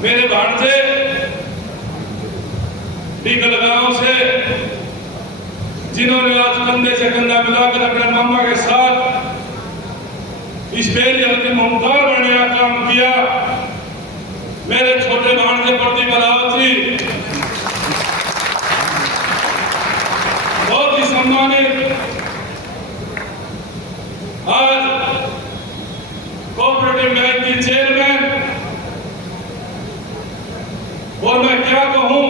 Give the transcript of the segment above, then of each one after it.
मेरे भांजे डीगल गांव से, जिन्होंने आज कंधे से कंधा मिलाकर अपने मामा के साथ इस बेरियल के मुमताज बनने का काम किया। मेरे छोटे भांजे प्रदीप अलावती बहुत ही सम्मानित, आज कोऑपरेटिव बैंक की चेयरमैन, और मैं क्या कहूं,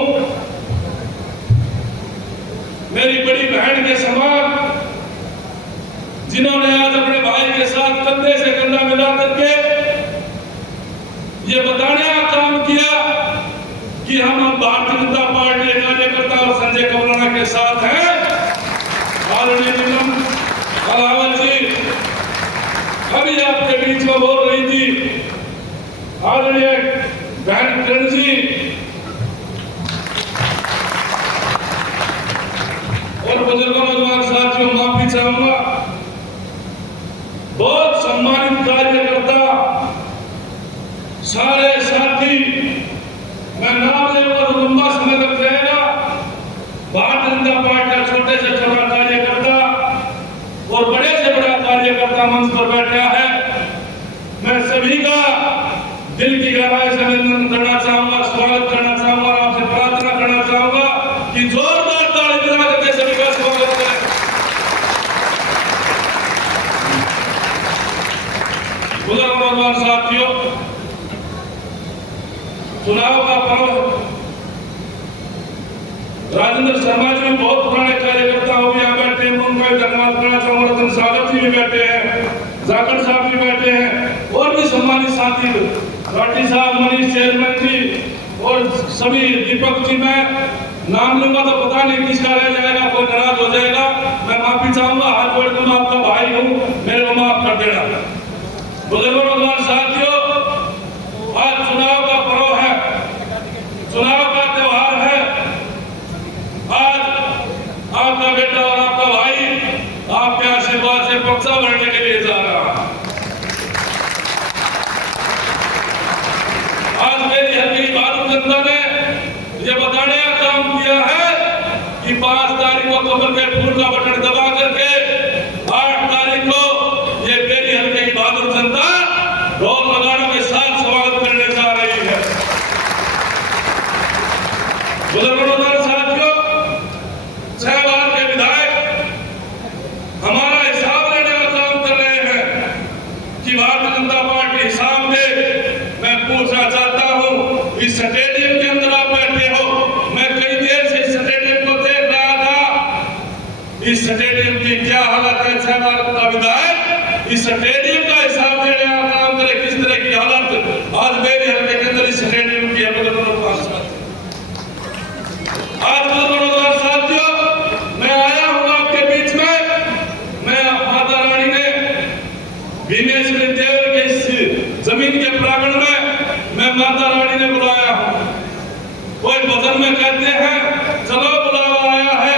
मेरी बड़ी बहन के समान, जिन्होंने आज अपने भाई के साथ कंधे से कंधा मिला करके ये बताने का काम किया कि हम भारतीय जनता पार्टी के कार्यकर्ता और संजय कमलाना के साथ हैं। आदरणीय नीलम अलावल जी अभी आपके बीच में बोल रही थी, आदरणीय बहन किरण जी और बुजुर्गों नौजवान साथियों, माफी चाहूंगा। बहुत सम्मानित कार्यकर्ता, सारे साथी, मैं नाम लेऊंगा तो लंबा समय लग जाएगा। भारतीय जनता पार्टी का छोटे से छोटा कार्यकर्ता और बड़े से बड़ा कार्यकर्ता मंच पर बैठा है। मैं सभी का दिल की गहराई से अभिनंदन करना चाहूंगा, स्वागत करना चाहूंगा, आपसे प्रार्थना करना चाहूंगा कि जोरदार ताली बजा करके सभी का स्वागत करें। बुजुर्ग नौजवान साथियों, चुनाव का पर्व, राजेंद्र शर्मा जी बहुत पुराने कार्यकर्ता हो गए, यहाँ बैठे हैं, उनका धन्यवाद करना चाहूंगा। रतन सागर जी भी बैठे हैं, जाकर साहब भी बैठे हैं, और भी सम्मानित साथी राठी साहब, मनीष चेयरमैन जी और सभी, दीपक जी। मैं नाम लूंगा तो पता नहीं किसका रह जाएगा, कोई नाराज हो जाएगा, मैं माफी चाहूंगा। हाथ जोड़ के मैं आपका भाई हूँ, मेरे को माफ कर देना। बुजुर्गों नौजवान साथियों, आज चुनाव का पर्व है, चुनाव का त्योहार है। आज आपका बेटा और आपका भाई आपके आशीर्वाद से पक्सा भरने के लिए जा रहा है। आज मेरी हल्की भारत जनता ने यह बताने का काम किया है कि 5 तारीख को कमल के फूल का बटन दबा करके 8 तारीख को ये मेरी हल्के की बहादुर जनता ढोल बजानों के साथ स्वागत करने जा रही है। बुजुर्गों साथियों, 6 बार के विधायक हमारा हिसाब लेने का काम कर रहे हैं कि भारतीय जनता पार्टी हिसाब दे। मैं पूछना चाहता हूं, इस स्टेडियम के अंदर आप बैठे हो, मैं कई देर से इस स्टेडियम को देख रहा था। इस स्टेडियम की क्या हालत है? 6 बार का विधायक इस स्टेडियम का हिसाब देने का काम करे, किस तरह की हालत आज मेरे हल्के के अंदर इस स्टेडियम की है। आज नौजवान साथियों, मैं आया हूं आपके बीच में, मैं माता रानी ने भीमेश्वरी देव के इस जमीन के प्रांगण में मैं माता रानी ने बुलाया हूं। कोई भजन में कहते हैं चलो बुलावा आया है,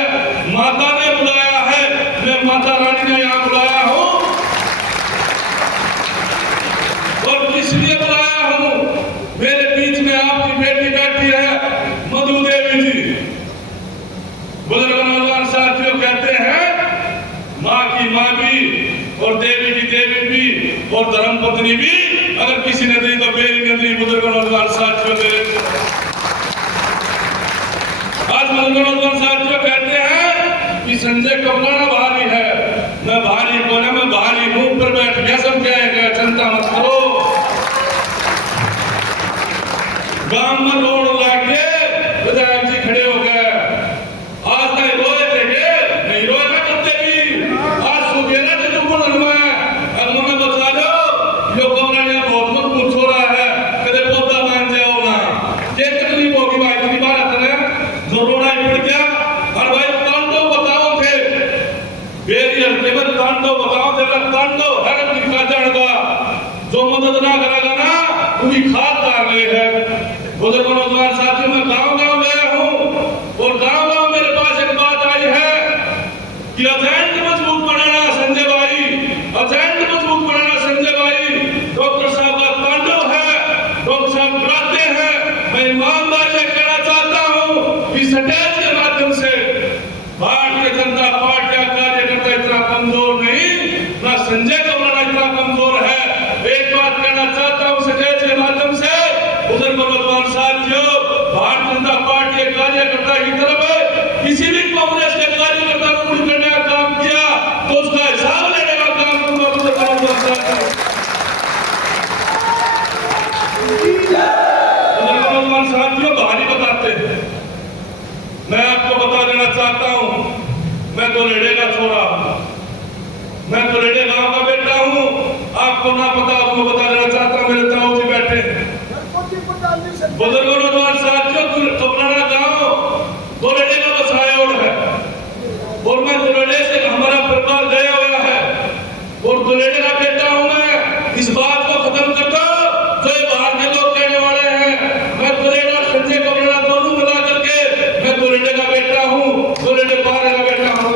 माता ने बुलाया है, मैं माता रानी ने यहाँ बुलाया हूं। और किस लिए बुलाया हूं? मेरे बीच में आपकी बेटी बैठी है, मधु देवी जी। बुजुर्ग नौजवान साथियों कहते हैं माँ की माँ भी और देवी की देवी भी और धर्मपत्नी भी, अगर किसी ने दी तो मेरी ने दी। बुजुर्ग नौजवान साथियों मेरे आज बुजुर्ग नौजवान साथियों कहते हैं कि संजय कमलाना भारी है। मैं भारी कौन है? मैं भारी हूं, पर बैठ गया, सब कहेगा चिंता मत करो। गांव में रोड लाके विधायक जी खड़े हो गए, आज नहीं रोए थे, नहीं रोए ना करते भी, आज सुगेरा के जो बोल में अगले बता दो, यो कमरा ने बहुत मत पूछो रहा है, कदे पौधा मान जाओ ना, ये तकलीफ होगी भाई, कितनी बार आते हैं, जो रोड़ा पड़ गया, और भाई तांडव बताओ थे, बेरी हल्के में तांडव बताओ थे, तांडव हर दिखा जाएगा, जो मदद ना करेगा ना, उन्हीं खाद डाल रहे हैं। बुजुर्ग नौजवान साथियों, मैं गांव-गांव गया हूं और गांव-गांव मेरे पास एक बात आई है कि एजेंट मजबूत बनाना संजय भाई, एजेंट मजबूत बनाना संजय भाई। डॉक्टर साहब का तांडव है, डॉक्टर साहब डराते हैं, मैं ईमानदारी से कहना चाहता हूं इस स्टेज के माध्यम से भारतीय जनता पार्टी का कार्यकर्ता इतना कमजोर नहीं, ना संजय कमराना इतना कमजोर है। एक बात कहना चाहता हूं स्टेज के माध्यम से, उधर नौजवान साथियों, भारतीय जनता पार्टी के कार्यकर्ता की तरफ किसी भी कांग्रेस के कार्यकर्ता को कुछ करने का काम किया तो उसका हिसाब लेने का काम करूंगा। साथियों बाहरी बताते हैं, मैं आपको बता देना चाहता हूं, मैं तो लेडे का छोरा हूं, मैं तो लेडे गांव का बेटा हूं। आपको ना पता आपको बता देना चाहता हूं, मेरे ताऊ जी बैठे हैं। बुजुर्गों नौजवान साथियों, कपराना गांव दोलेडे का बसाया है और मैं दोलेडे से हमारा परिवार गया हुआ है और दोलेडे का बेटा हूं। मैं इस बात को खत्म कर दो जो ये बाहर के लोग कहने वाले हैं। मैं दोलेडे और संजय कपराना दोनों मिला करके मैं दोलेडे का बेटा हूं, दोलेडे बाहर का बेटा हूं।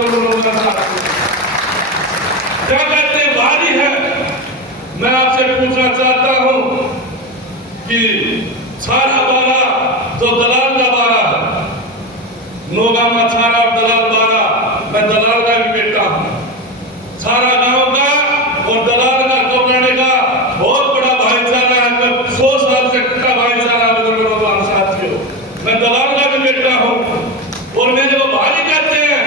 क्या कहते हैं बाहरी है। मैं आपसे पूछना चाहता हूं कि सारा बारा जो दलाल का बारा है, नोगा में सारा और दलाल बारा, मैं दलाल का भी बेटा हूं। सारा गांव का और दलाल का कपराने का बहुत बड़ा भाईचारा है, 100 साल से का भाईचारा है साथियों। मैं दलाल का भी बेटा हूं और मेरे को भाई कहते हैं,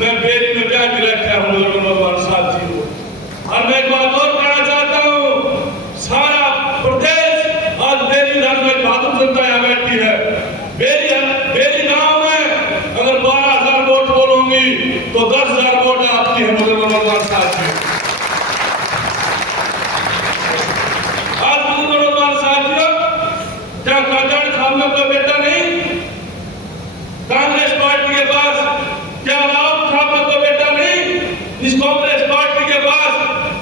मैं बेरी में क्या गिरफ्त है नौजवान साथियों। और मैं एक बात और कहना चाहता हूं, सारा प्रदेश आज बेरी में बहादुर जनता यहाँ बैठी है। बेरी गांव में अगर 12,000 वोट बोलूंगी तो 10,000 वोट आपकी है नौजवान साथियों। आज नौजवान साथियों, क्या काजड़ खामों का बेटा नहीं कांग्रेस पार्टी के पास, क्या राहुल खामों का बेटा नहीं इस कांग्रेस पार्टी के पास,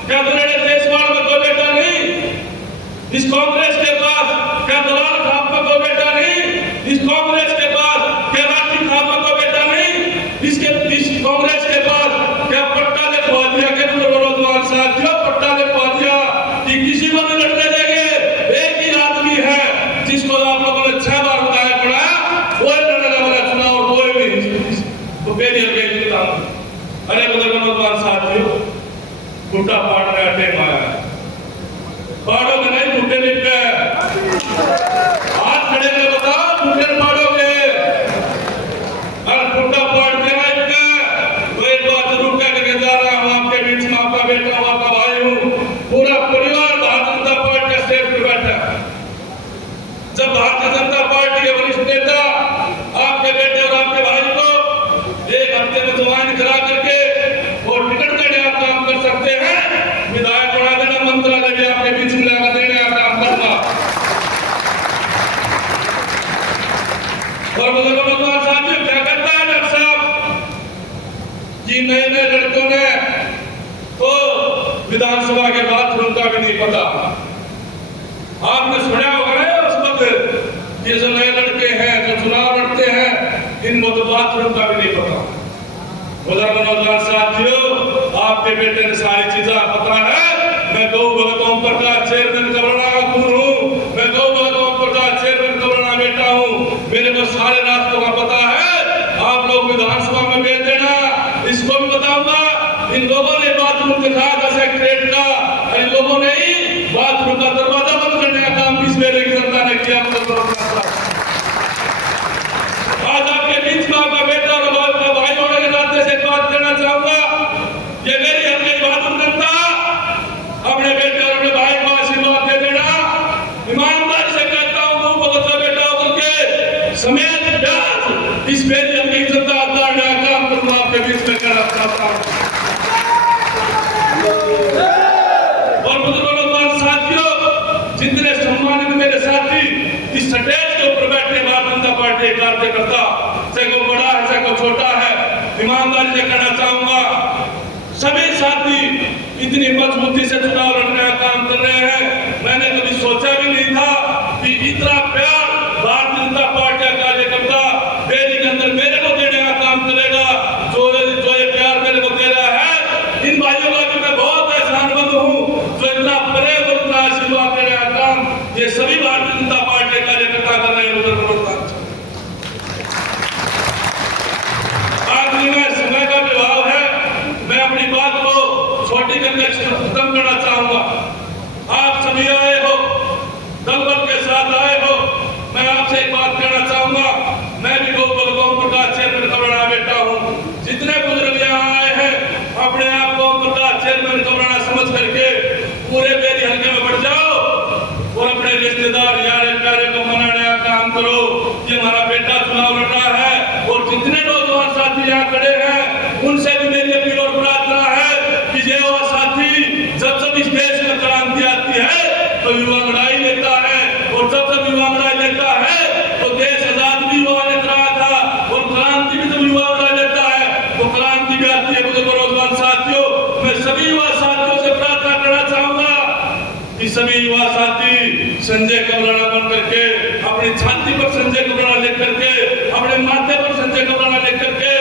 क्या दोलेडे देशवाल में कोई बेटा नहीं इस कांग्रेस के पास, क्या दलाल खामों का बेटा नहीं इस कांग्रेस के पास, क्या राठी खामों का बेटा नहीं इस कांग्रेस के पास, क्या पट्टा लिखवा दिया के नौजवान साथियों, पट्टा लिखवा दिया कि किसी को नहीं लड़ने देंगे। एक ही आदमी है जिसको आप लोगों ने 6 बार बताया पड़ा, वो लड़ने वाला चुनाव और कोई भी तो बेरी अरे नौजवान साथियों, गुड्डा पाड़ने का टाइम आया है। पाड़ो में नहीं गुड्डे लिप गए, हाथ खड़े में बताओ गुड्डे पाड़ोगे और गुड्डा पाड़ के नहीं गए। तो एक बात जरूर कह के जा रहा हूं आपके बीच में, आपका बेटा हूं, आपका भाई हूं, पूरा परिवार भारतीय जनता पार्टी के स्टेज पर बैठा है। जब भारतीय जनता पार्टी के वरिष्ठ नेता आपके बेटे और आपके भाई को एक हफ्ते में ज्वाइन करा करके और टिकट देने का काम कर सकते हैं, विधायक बना देना, मंत्रालय भी आपके बीच में लगा देने का काम करना। और नौजवान साथियों, क्या करता है डॉक्टर साहब कि नए लड़कों ने तो विधानसभा के बाथरूम का भी नहीं पता। आपने सुना होगा ना उस वक्त ये जो नए लड़के हैं जो चुनाव लड़ते हैं, इनको तो बाथरूम का भी नहीं पता। नौजवान साथियों, आपके बेटे ने सारी चीजें पता है। मैं गौ भगत ओम प्रकाश चेयरमैन कपराना का खून हूं, मैं गौ भगत ओम प्रकाश चेयरमैन कपराना बेटा हूं, मेरे को सारे रास्तों का पता है। आप लोग विधानसभा में भेज देना, इसको भी बताऊंगा। इन लोगों ने बाथरूम दिखाया था सेक्रेटरी का, इन लोगों ने ही बाथरूम का दरवाजा बंद करने का काम इस मेरे की जनता ने किया। आज आपके बीच में आपका बेटा और आपका भाई होने के नाते से बात करना चाहूंगा, ये मेरी हल्की बहादुर जनता अपने बेटे और अपने भाई को आशीर्वाद दे देना। ईमानदारी से कहता हूं, वो भगत का बेटा होकर के समेत ब्याज इस मेरी हल्की जनता का काम करूंगा, आपके बीच में करना चाहता हूं। और बुजुर्गों साथियों, जितने सम्मानित मेरे आपसे एक बात कहना चाहूंगा, मैं भी गौ प्रकाश चेयरमैन कमराना बेटा हूँ। जितने बुजुर्ग यहाँ आए हैं अपने आप गौ प्रकाश चेयरमैन कमराना समझ करके पूरे बेरी हल्के में बढ़ जाओ और अपने रिश्तेदार यारे प्यारे को मनाने का काम करो। ये हमारा बेटा चुनाव लड़ रहा है और जितने नौजवान साथी यहाँ खड़े हैं उनसे भी मेरी अपील और प्रार्थना है कि ये वो साथी जब इस देश में क्रांति आती है तो युवा लड़ाई लेता है और जब युवा लड़ाई लेता है तो देश आजाद भी युवा ने कराया था और क्रांति भी जब युवा लड़ा लेता है तो क्रांति भी आती है। बुजुर्ग नौजवान साथियों, मैं सभी युवा साथियों से प्रार्थना करना चाहूंगा कि सभी युवा साथी संजय कमराना बन करके अपनी छाती पर संजय कमराना लिख करके अपने माथे पर संजय कमराना लिख करके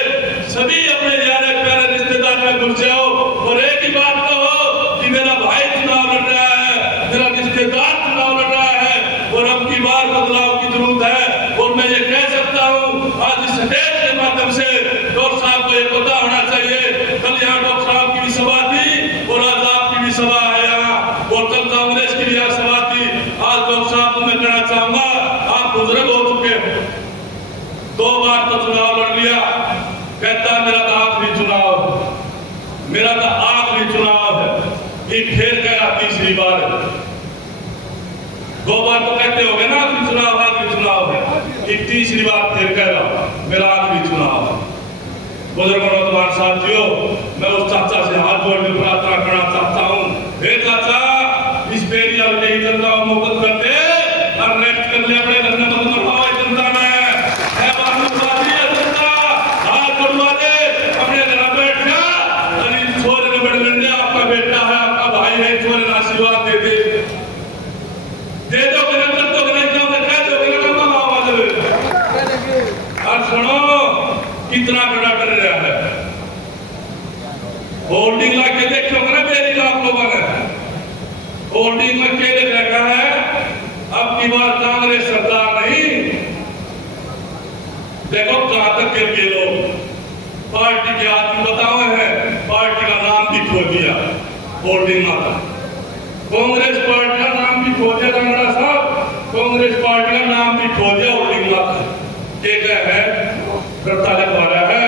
सभी अपने यारे प्यारे रिश्तेदार में घुस जाओ और एक ही बात कहो कि मेरा भाई चुनाव लड़ रहा है, मेरा रिश्तेदार चुनाव लड़ रहा है और अब की बार बदलाव की जरूरत है। और मैं ये कह सकता हूँ आज इस स्टेज के माध्यम से डॉक्टर साहब को ये पता होना चाहिए, कल यहाँ डॉक्टर साहब की भी सभा थी और आज आपकी भी सभा है यहाँ और कल कांग्रेस की भी यहाँ सभा थी। आज डॉक्टर साहब को मैं कहना चाहूंगा आप बुजुर्ग हो चुके हो, 2 बार तो चुनाव लड़ लिया, कहता मेरा तो आखिरी चुनाव, मेरा तो आखिरी चुनाव है, ये फिर कह तीसरी बार है। 2 बार तो कहते हो गए ना आखिरी चुनाव है, ये तीसरी बार फिर कह रहा मेरा आखिरी चुनाव है। बुजुर्ग नौजवान साथियों, मैं उस चाचा से हाथ जोड़ के प्रार्थना करना चाहता हूँ, हे चाचा इस बेरिया के ही जनता को मुक्त करते और नेक्स्ट कर ले अपने घर में तो बनवाओ जनता में है बानुवादी जनता हाथ जोड़वा दे अपने घर में बैठ जा और इन छोरे ने बड़े लंडे आपका बेटा है, आपका भाई है, छोरे ने आशीर्वाद दे दे दो कि कर दो कि नहीं तो मैं कह दो कि ना आवाज दे। और सुनो कितना बड़ा डर रहा है, होल्डिंग ला के देखो ना मेरी आप लोगों ने होल्डिंग में क्या लिखा है, अब की बार कांग्रेस सरकार नहीं। देखो कहां तक गिर गए लोग, पार्टी के आदमी बताओ है, पार्टी का नाम भी खो दिया होल्डिंग माता, कांग्रेस पार्टी का नाम भी खो दिया रंगड़ा साहब, कांग्रेस पार्टी का नाम भी खो दिया होल्डिंग माता। क्या है प्रता लिखवा रहा है,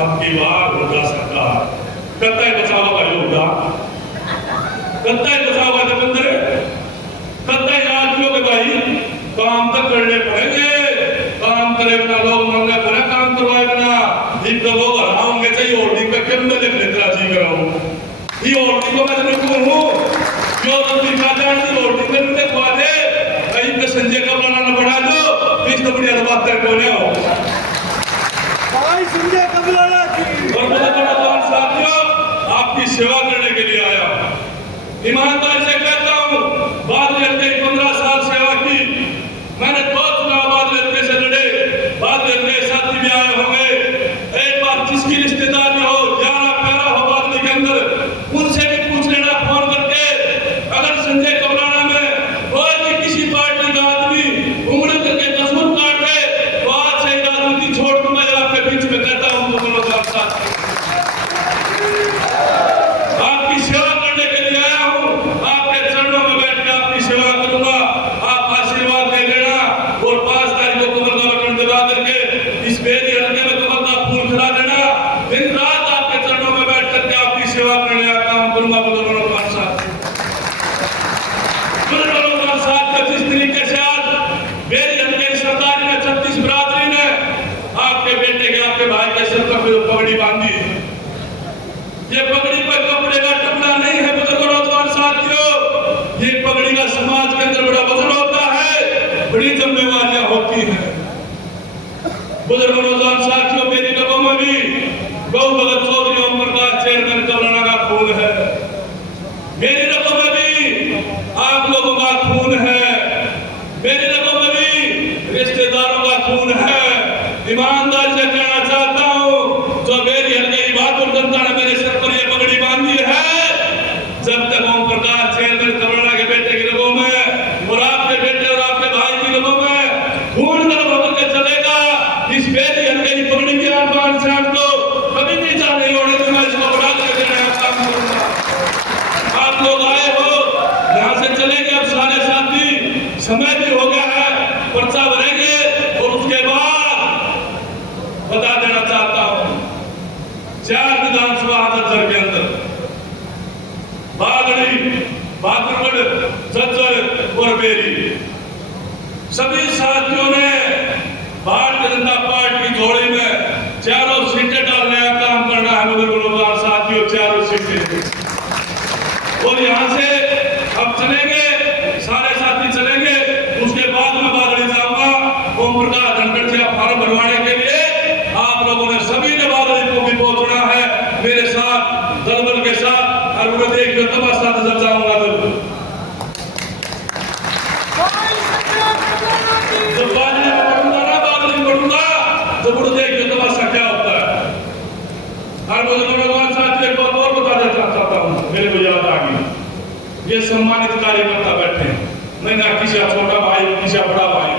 अब की बार होगा सरकार, कत्ता बचावा भाई होगा, कत्ता बचावा दबंदर, कत्ता याद के भाई काम तो करने पड़ेंगे, काम करे बिना लोग मांगे पूरा काम करवाए बिना एक तो लोग हराओगे चाहिए होल्डिंग पे क्यों मैं लिख राजी कराऊं ये होल्डिंग को मैं लिखूं हूं क्यों तो लिखा जाए होल्डिंग में लिखवा दे कहीं पे संजय कमराना न बढ़ा दो इस तो बड़ी बात है कोने हो भाई संजय कमराना की और मैं साथियों आपकी सेवा करने के लिए आया, ईमानदारी से कहता हूँ, बाद लड़के 15 साल सेवा की, मैंने 2 चुनाव बाद लड़के से लड़े, बाद लड़के साथी भी आए होंगे, एक बार जिसकी रिश्तेदारी हो, यारा प्यारा हो बादली के अंदर, उनसे भी पूछ लेना फोन करके, अगर संजय कमराना में कोई भी किसी पार्टी का आदमी उंगली करके तस्वीर काटे, तो आज से राजनीति छोड़ दूं मैं आपके बीच में कहता हूँ दोनों साथ आपकी सेवा करने के लिए आया हूँ, आपके चरणों में बैठ के आपकी सेवा करूंगा, आप आशीर्वाद दे देना और 5 तारीख को कमर का बटन दबा करके इस बेरी हल्के में कमर का फूल खिला देना, दिन रात आपके चरणों में बैठ करके आपकी सेवा करने का काम करूंगा। बुजुर्गों के साथ जिस तरीके से आज बेरी हल्के की सरदारी ने 36 बरादरी ने आपके बेटे के आपके भाई के सिर पर पगड़ी बांधी, ये पगड़ी पर कपड़े का टुकड़ा नहीं है बुजुर्ग नौजवान साथियों, ये पगड़ी का समाज के अंदर बड़ा वजन होता है, बड़ी जिम्मेवारियां होती हैं। बुजुर्ग नौजवान साथियों, मेरी लोगों में भी गौ भगत चौधरी ओम प्रकाश चेयरमैन कमराना का खून है, मेरी लोगों में भी आप लोगों का खून है, मेरे लोगों में भी रिश्तेदारों का खून है। ईमानदारी से कहना चाहता हूँ, जो मेरी हल्की बात और जनता ने मेरे सर पर ये पगड़ी बांधी है, जब तक ओम प्रकाश चेयरमैन कमराना के बेटे के लोगों में और आपके बेटे और आपके भाई के लोगों में खून गर्म होकर के चलेगा, इस बेटी हल्की पगड़ी के आसमान से तो कभी भी नहीं होने दूंगा, इसको बढ़ा कर देने का काम करूंगा। आप लोग आए हो, यहाँ से चलेंगे अब सारे साथी, समय भी हो गया है, पर्चा भरेंगे सभी साथियों ने भारतीय जनता पार्टी की झोली में चारों सीटें डालने का काम करना है। बुजुर्गों साथियों, चारों सीटें, और यहाँ से अब चलेंगे, सारे साथी चलेंगे। उसके बाद में बादली जाऊंगा ओम प्रकाश धनखड़ से फॉर्म भरवाने के लिए। आप लोगों ने सभी ने बादली को भी पहुंचना है मेरे साथ, दल बल के साथ, और उन्हें देखिए तब साथ जब जाऊंगा जब बादली पढ़ूंगा ना, बादली पढ़ूंगा जब उन्हें देखिए तमाशा क्या होता है। और मुझे भगवान साथ एक बात और बता देना चाहता हूँ, मेरे को याद आ गई। ये सम्मानित कार्यकर्ता बैठे हैं, मैं ना किसी छोटा भाई किसी बड़ा भाई।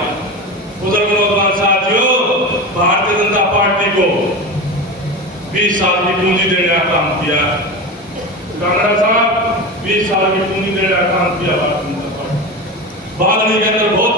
भगवान साथियों, भारतीय जनता पार्टी को 20 साल की पूंजी देने का काम किया। कांगड़ा साहब 20 साल की पूंजी देने का काम किया भारतीय जनता पार्टी। बादली के अंदर बहुत